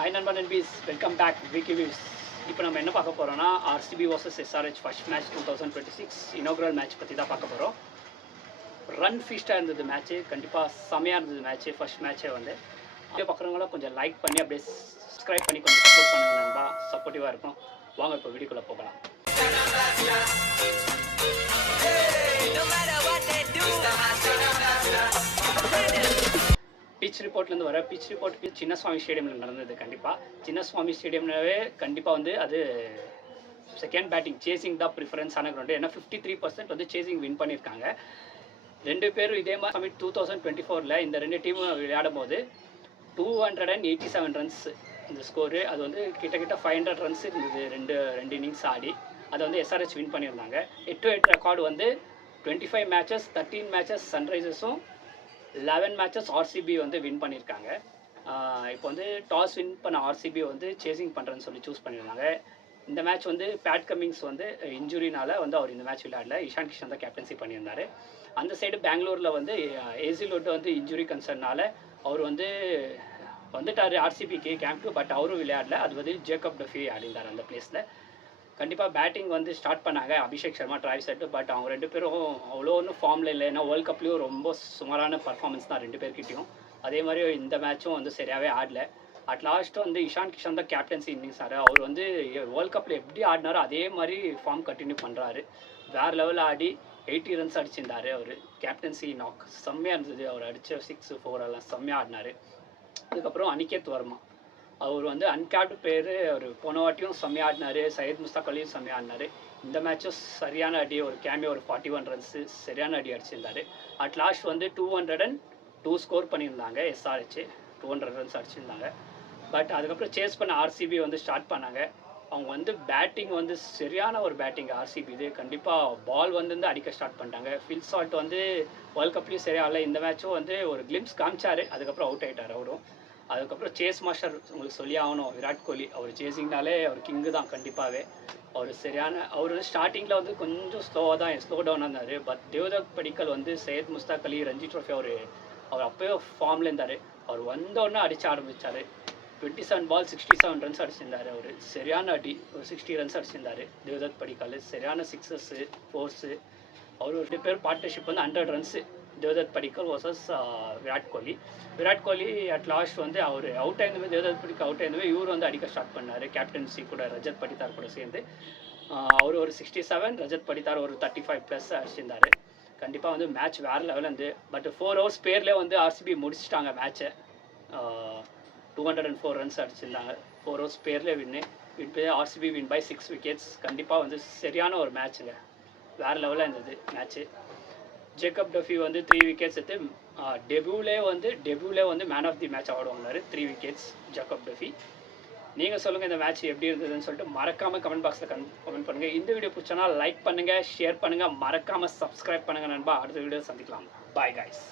Hi நண்பா நண்பீஸ், welcome back Vicky views. இப்போ நம்ம என்ன பார்க்க போகிறோம்னா RCB vs SRH first match 2026 inaugural match பற்றி தான் பார்க்க போகிறோம். ரன் ஃபீஸ்டாக இருந்தது மேட்ச்சு, கண்டிப்பாக செமையாக இருந்தது மேட்ச்சு. ஃபர்ஸ்ட் மேட்ச்சே வந்து அப்படியே பார்க்குறவங்களாம் கொஞ்சம் லைக் பண்ணி அப்படியே சப்ஸ்கிரைப் பண்ணி கொஞ்சம் சப்போர்ட் பண்ணுங்க நண்பா, சப்போர்ட்டிவாக இருக்கும். வாங்க இப்போ வீடியோக்குள்ளே போகலாம். பிச் ரிப்போர்ட்லேருந்து வர பிச் ரிப்போர்ட் சின்னசுவாமி ஸ்டேடியமில் நடந்தது. கண்டிப்பாக சின்னசுவாமி ஸ்டேடியம்னாவே கண்டிப்பாக வந்து அது செகண்ட் பேட்டிங் சேசிங் தான் ப்ரிஃபரன்ஸான கிரவுண்டு. ஏன்னா 53% வந்து சேசிங் வின் பண்ணியிருக்காங்க. ரெண்டு பேரும் இதே மாதிரி சமிட் 2024 இந்த ரெண்டு டீமும் விளையாடும் போது 287 ரன்ஸ் இந்த ஸ்கோரு. அது வந்து கிட்டத்தட்ட 500 ரன்ஸ் இருந்தது ரெண்டு இன்னிங்ஸ் ஆடி. அதை வந்து எஸ்ஆர்ஹெச் வின் பண்ணியிருந்தாங்க. 8-8 ரெக்கார்டு வந்து 25 மேட்சஸ் 13 மேட்சஸ் சன்ரைசர்ஸும் 11 மேட்சஸ் ஆர்சிபி வந்து வின் பண்ணியிருக்காங்க. இப்போ வந்து டாஸ் வின் பண்ண ஆர்சிபி வந்து சேசிங் பண்ணுறேன்னு சொல்லி சூஸ் பண்ணியிருந்தாங்க. இந்த மேட்ச் வந்து பேட் கமிங்ஸ் வந்து இன்ஜுரினால வந்து அவர் இந்த மேட்ச் விளையாடல. இஷான் கிஷன் தான் கேப்டன்சி பண்ணியிருந்தார். அந்த சைடு பெங்களூரில் வந்து ஏசிலோட்டு வந்து இன்ஜுரி கன்சர்னால அவர் வந்து வந்துட்டார் ஆர்சிபிக்கு கேம்ப்க்கு. பட் அவரும் விளையாடல. அது வந்து ஜேக்கப் டஃபி ஆடிந்தார் அந்த பிளேஸில். கண்டிப்பாக பேட்டிங் வந்து ஸ்டார்ட் பண்ணாங்க Abhishek Sharma, Travis head. But அவங்க ரெண்டு பேரும் அவ்வளோ ஒன்றும் ஃபார்மில் இல்லை. ஏன்னா வேர்ல்ட் கப்லேயும் ரொம்ப சுமாரான பர்ஃபார்மன்ஸ் தான் ரெண்டு பேர்கிட்டையும். அதே மாதிரி இந்த மேட்சும் வந்து சரியாகவே ஆடல. அட் லாஸ்ட்டு வந்து இஷான் கிஷன் தான் கேப்டன்சி இன்னிங்ஸ் ஆடு. அவர் வந்து வேர்ல்ட் கப்பில் எப்படி ஆடினாரோ அதே மாதிரி ஃபார்ம் கண்டினியூ பண்ணுறாரு. வேறு லெவலில் ஆடி 80 ரன்ஸ் அடிச்சிருந்தார். அவர் கேப்டன்சி நாக் செம்மையாக இருந்தது. அவர் அடித்த 6-4 எல்லாம் செம்மையாக ஆடினார். அதுக்கப்புறம் அனிகேத் வர்மா, அவர் வந்து அன்கேப்டு பேர். அவர் போன வாட்டியும் செம்மையாக ஆடினார். சையத் முஸ்தாக் அலியும் செம்மையாக ஆடினார். இந்த மேட்சும் சரியான அடி, ஒரு கேமியோ ஒரு 41 ரன்ஸு சரியான அடி அடிச்சிருந்தார். அட் லாஸ்ட் வந்து 202 ஸ்கோர் பண்ணியிருந்தாங்க எஸ்ஆர்ஹெச். 200 ரன்ஸ் அடிச்சிருந்தாங்க. பட் அதுக்கப்புறம் சேஸ் பண்ண ஆர்சிபி வந்து ஸ்டார்ட் பண்ணாங்க. அவங்க வந்து பேட்டிங் வந்து சரியான ஒரு பேட்டிங் ஆர்சிபி. இது கண்டிப்பாக பால் வந்து அடிக்க ஸ்டார்ட் பண்ணிட்டாங்க. ஃபில் ஷாட் வந்து வேர்ல்ட் கப்லேயும் சரியாக இல்லை. இந்த மேட்சும் வந்து ஒரு கிளிம்ஸ் காமிச்சார். அதுக்கப்புறம் அவுட் ஆகிட்டார் அவரும். அதுக்கப்புறம் சேஸ் மாஸ்டர் உங்களுக்கு சொல்லி ஆகணும், விராட் கோலி. அவர் சேசிங்னாலே அவர் கிங்கு தான் கண்டிப்பாகவே. அவர் சரியான அவர் வந்து ஸ்டார்டிங்கில் வந்து கொஞ்சம் ஸ்லோ டவுனாக இருந்தார். பட் தேவதத் படிக்கல் வந்து சையத் முஸ்தாக் அலி ரஞ்சி ட்ரோஃபி அவர் அப்போயே ஃபார்மில் இருந்தார். அவர் வந்தோடனே அடிக்க ஆரம்பித்தார். 27 பால் 67 ரன்ஸ் அடிச்சிருந்தார். அவர் சரியான அடி, ஒரு 60 ரன்ஸ் அடிச்சிருந்தார் தேவதத் படிக்கல். சரியான 6 4. அவர் ஒரு 2 பேர் பார்ட்னர்ஷிப் வந்து 100 runs. Devdutt Padikkal versus Virat Kohli at last வந்து அவர் அவுட் ஆயிருந்தவே, தேவதத் படிக்கல் அவுட் ஆயிருந்தவே இவர் வந்து அடிக்க ஸ்டார்ட் பண்ணார். கேப்டன்சி கூட ரஜத் படித்தார் கூட சேர்ந்து அவர் ஒரு 67, ரஜத் படித்தார் ஒரு 35+ அடிச்சிருந்தார். கண்டிப்பாக வந்து மேட்ச் வேறு லெவலில் இருந்து. பட் 4 hours பேர்லேயே வந்து ஆர்சிபி முடிச்சிட்டாங்க மேட்ச்சை. 204 ரன்ஸ் அடிச்சிருந்தாங்க. 4 hours பேரில் win RCB win by 6 wickets. கண்டிப்பாக வந்து சரியான ஒரு மேட்ச்சுங்க, வேறு லெவலில் இருந்தது மேட்ச்சு. ஜேக்கப் டஃபி வந்து 3 wickets எடுத்து டெபியூலே வந்து man of the match award வாங்கினார். 3 wickets ஜேக்கப் டஃபி. நீங்கள் சொல்லுங்கள் இந்த மேட்ச் எப்படி இருந்ததுன்னு சொல்லிட்டு மறக்காமல் கமெண்ட் பாக்ஸில் கமெண்ட் பண்ணுங்கள். இந்த வீடியோ பிடிச்சனா லைக் பண்ணுங்கள், ஷேர் பண்ணுங்கள், மறக்காமல் சப்ஸ்கிரைப் பண்ணுங்கள் நண்பா. அடுத்த வீடியோ சந்திக்கலாம். Bye guys.